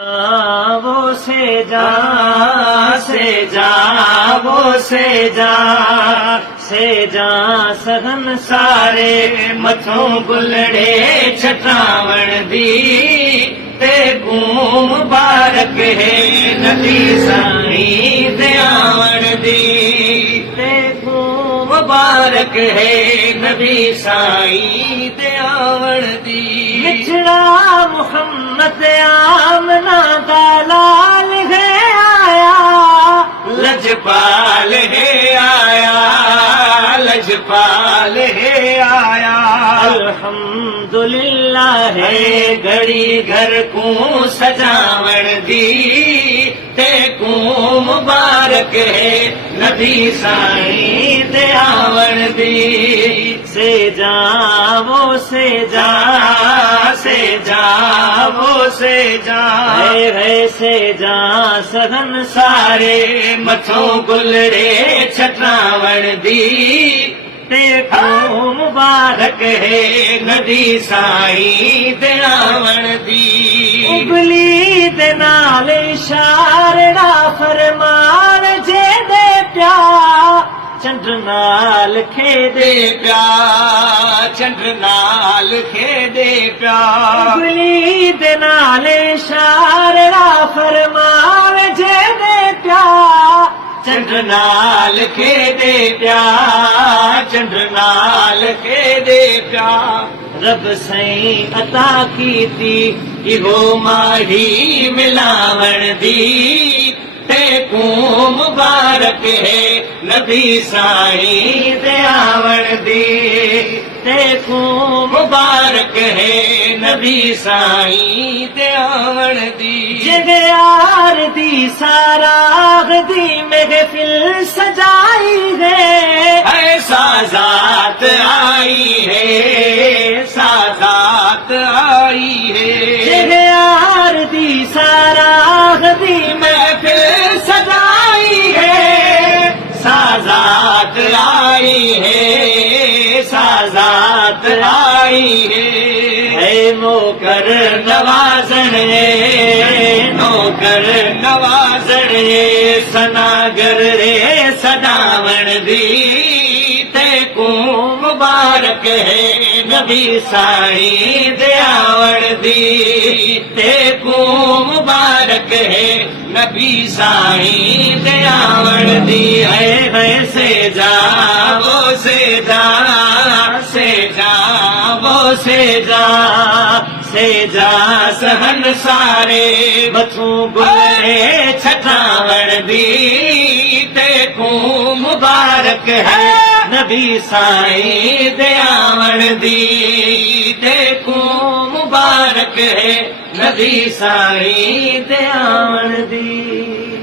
वो से जा वो से जा सघन सारे मथों गुलड़े छटावण दी ते घूम बारक है नदी साईं ते आवण दी ते घूम बारक है नबी साईं ते आवण दी मिठड़ा मुहम्मद आमना दा लाल है आया लजपाल है आया लजपाल है आया अल्हम्दुलिल्लाह है घड़ी घर को सजावण दी ते को मुबारक है नबी साईं ते आवण दी से जा वो से जा वो से जा है से जा सघन सारे मथों गुलड़े छटावण दी ते को मुबारक है नबी साईं ते आवण दी उबली दे नाल इशारा फरमान जे दे प्या चंद्र नाल खेदे प्या चंद्र नाल खेदे प्या उबली दे नाल इशारा फरमान जे दे प्या चंद्र नाल खेदे प्या चंद्र नाल खेदे प्या रब साईं अता कीती इहो माही मिलावण दी ते को मुबारक है नबी साईं ते आवण दी ते को मुबारक है नबी साईं ते आवण दी जगे यार दी साराग दी महफिल सजाई है ऐसा ज़ात आई है साज़ात आई है जगे यार दी साराग दी महफिल सजाई है साज़ात आई है साज़ात आई है नौकर नवाज़ण नौकर नवाज़ण सनागर रे सदावण दी ते को मुबारक है नबी साईं ते आवण दी ते को मुबारक है नबी साईं ते आवण दी है से जा वो से जा वो से जा सहन सारे मथों गुलड़े छटावण दी ते को मुबारक है नबी साईं ते आवण दी ते को मुबारक है नबी साईं ते आवण दी।